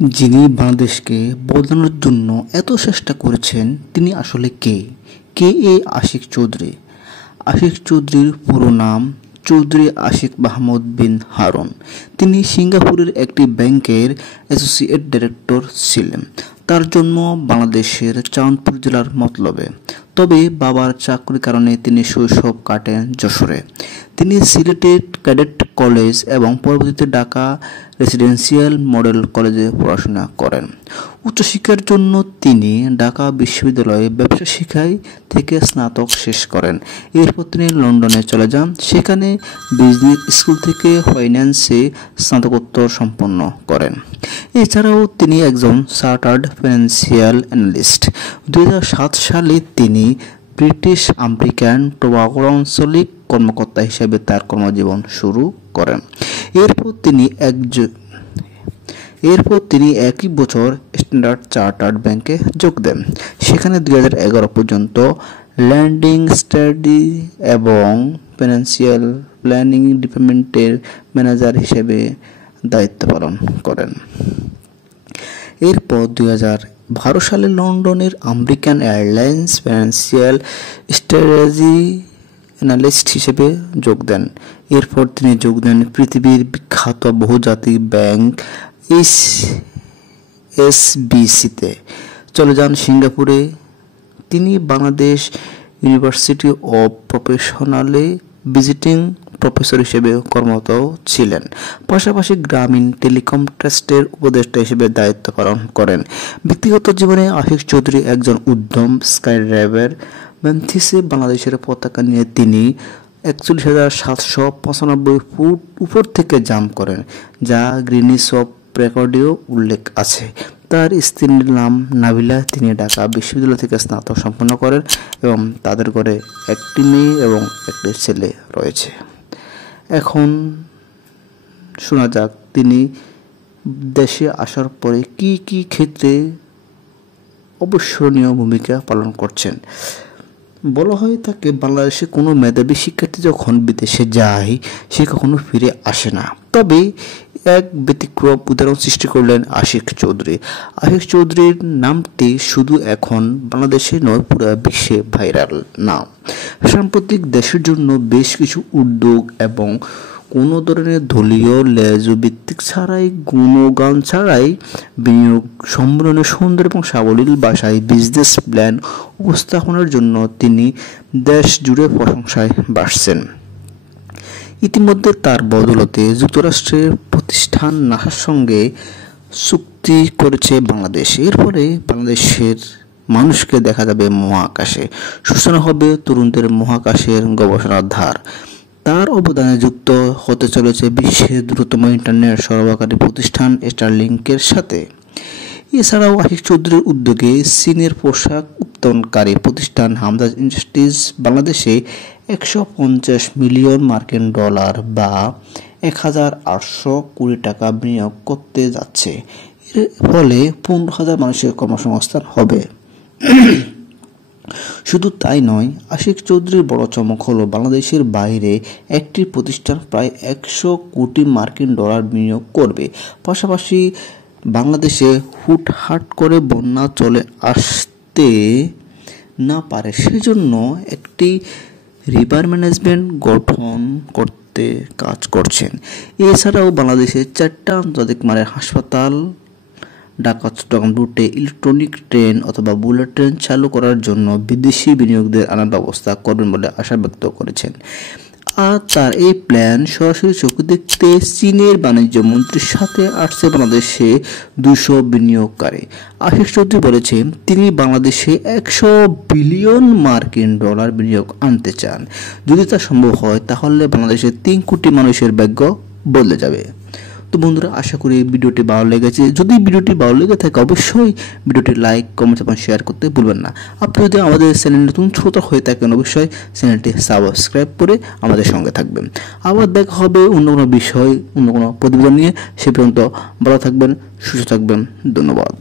যিনি বাংলাদেশকে বদলানোর জন্য এত চেষ্টা করেছেন তিনি আসলে কে? কে এই আশিক চৌধুরী? আশিক চৌধুরীর পুরো নাম চৌধুরী আশিক মাহমুদ বিন হারুন। তিনি সিঙ্গাপুরের একটি ব্যাংকের অ্যাসোসিয়েট ডাইরেক্টর ছিলেন। তার জন্ম বাংলাদেশের চাঁদপুর জেলার মতলবে। তবে বাবার চাকরির কারণে তিনি শৈশব কাটেন যশোরে। তিনি সিলেটের ক্যাডেট কলেজ এবং পরবর্তীতে ঢাকা রেসিডেন্সিয়াল মডেল কলেজে পড়াশোনা করেন। উচ্চশিক্ষার জন্য তিনি ঢাকা বিশ্ববিদ্যালয়ে ব্যবসা শিক্ষায় থেকে স্নাতক শেষ করেন। এরপর তিনি লন্ডনে চলে যান। সেখানে বিজনেস স্কুল থেকে ফাইন্যান্সে স্নাতকোত্তর সম্পন্ন করেন। এছাড়াও তিনি একজন চার্টার্ড ফাইন্যান্সিয়াল অ্যানালিস্ট। 2007 সালে তিনি ব্রিটিশ আমেরিকান টোবাগো আঞ্চলিক কর্মকর্তা হিসেবে তার কর্মজীবন শুরু করেন। এরপর তিনি একই বছর স্ট্যান্ডার্ড চার্টার্ড ব্যাংকে যোগ দেন। সেখানে 2011 পর্যন্ত ল্যান্ডিং স্টাডি এবং ফিনান্সিয়াল প্ল্যানিং ডিপার্টমেন্টের ম্যানেজার হিসেবে দায়িত্ব পালন করেন। এরপর 2012 সালে লন্ডনের American airlines financial strategy analyst হিসেবে যোগ দেন। এরপর তিনি যোগ দেন পৃথিবীর বিখ্যাত বহুজাতিক ব্যাংক HSBC-তে। চলে যান সিঙ্গাপুরে। তিনি বাংলাদেশ ইউনিভার্সিটি অব প্রফেশনালে ভিজিটিং প্রফেসর হিসেবে কর্মরত ছিলেন। পাশাপাশি গ্রামীণ টেলিকম ট্রাস্টের উপদেষ্টা হিসেবে দায়িত্ব পালন করেন। ব্যক্তিগত জীবনে আশিক চৌধুরী একজন উদ্যম স্কাই ড্রাইভার। মেমফিসে বাংলাদেশের পতাকা নিয়ে তিনি 41,795 ফুট উপর থেকে জাম্প করেন, যা গিনেস অফ রেকর্ডেও উল্লেখ আছে। তার স্ত্রীর নাম নাবিলা। তিনি ঢাকা বিশ্ববিদ্যালয় থেকে স্নাতক সম্পন্ন করেন এবং তাদের ঘরে একটি মেয়ে এবং একটি ছেলে রয়েছে। এখন শোনা যাক তিনি দেশে আসার পরে কি কি ক্ষেত্রে অবিস্মরণীয় ভূমিকা পালন করছেন। বলা হয় তাকে বাংলাদেশে কোনো মেধাবী শিক্ষার্থী যখন বিদেশে যায় সে কখনো ফিরে আসে না। তবে এক ব্যতিক্রম উদাহরণ সৃষ্টি করলেন আশিক চৌধুরী। আশিক চৌধুরীর নামটি শুধু এখন বাংলাদেশে নয়, পুরো বিশ্বে ভাইরাল নাম। সাম্প্রতিক দেশের জন্য বেশ কিছু উদ্যোগ এবং কোনো ধরনের দলীয় লেজভিত্তিক ছাড়াই, গুণগান ছাড়াই বিনিয়োগ সম্মেলনে সুন্দর এবং সাবলীল ভাষায় বিজনেস প্ল্যান উপস্থাপনের জন্য তিনি দেশ জুড়ে প্রশংসায় ভাসছেন। ইতিমধ্যে তার বদৌলতে যুক্তরাষ্ট্রের প্রতিষ্ঠান নাসার সঙ্গে চুক্তি করেছে বাংলাদেশ। এরপরে বাংলাদেশের মানুষকে দেখা যাবে মহাকাশে। সূচনা হবে তরুণদের মহাকাশের গবেষণার ধার। তার অবদানে যুক্ত হতে চলেছে বিশ্বের দ্রুততম ইন্টারনেট সরবরাহকারী প্রতিষ্ঠান স্টারলিংকের সাথে। এছাড়াও আশিক চৌধুরীর উদ্যোগে চীনের পোশাক উৎপাদনকারী প্রতিষ্ঠান হামদার্দ ইন্ডাস্ট্রিজ বাংলাদেশে 150 মিলিয়ন মার্কিন ডলার বা 1,800 কোটি টাকা বিনিয়োগ করতে যাচ্ছে। এর ফলে 15,000 মানুষের কর্মসংস্থান হবে। শুধু তাই নয়, আশিক চৌধুরীর বড় চমক হলো বাংলাদেশের বাইরে একটি প্রতিষ্ঠান প্রায় 100 কোটি মার্কিন ডলার বিনিয়োগ করবে। পাশাপাশি বাংলাদেশে হুটহাট করে বন্যা চলে আসতে না পারে সেজন্য একটি রিভার ম্যানেজমেন্ট গঠন করতে কাজ করছেন। এছাড়াও বাংলাদেশে 4টা আন্তর্জাতিক মানের হাসপাতাল, ঢাকা চট্টগ্রাম রুটে ইলেকট্রনিক ট্রেন অথবা বুলেট ট্রেন চালু করার জন্য বিদেশি বিনিয়োগদের আনার ব্যবস্থা করবেন বলে আশা ব্যক্ত করেছেন। আর তার এই প্ল্যান সরাসরি চোখে দেখতে চীনের বাণিজ্য মন্ত্রীর সাথে আসছে বাংলাদেশে 200 বিনিয়োগকারী। আশিক চৌধুরী বলেছেন তিনি বাংলাদেশে 100 বিলিয়ন মার্কিন ডলার বিনিয়োগ আনতে চান। যদি তা সম্ভব হয় তাহলে বাংলাদেশের 3 কোটি মানুষের ভাগ্য বদলে যাবে। তো বন্ধুরা, আশা করি ভিডিওটি ভালো লেগেছে। যদি ভিডিওটি ভালো লেগে থাকে অবশ্যই ভিডিওটি লাইক, কমেন্ট এবং শেয়ার করতে ভুলবেন না। আপনি যদি আমাদের চ্যানেল নতুন শ্রোতা হয়ে থাকেন অবশ্যই চ্যানেলটি সাবস্ক্রাইব করে আমাদের সঙ্গে থাকবেন। আবার দেখা হবে অন্য কোনো বিষয়, অন্য কোনো প্রতিবেদন নিয়ে। সে পর্যন্ত ভালো থাকবেন, সুস্থ থাকবেন। ধন্যবাদ।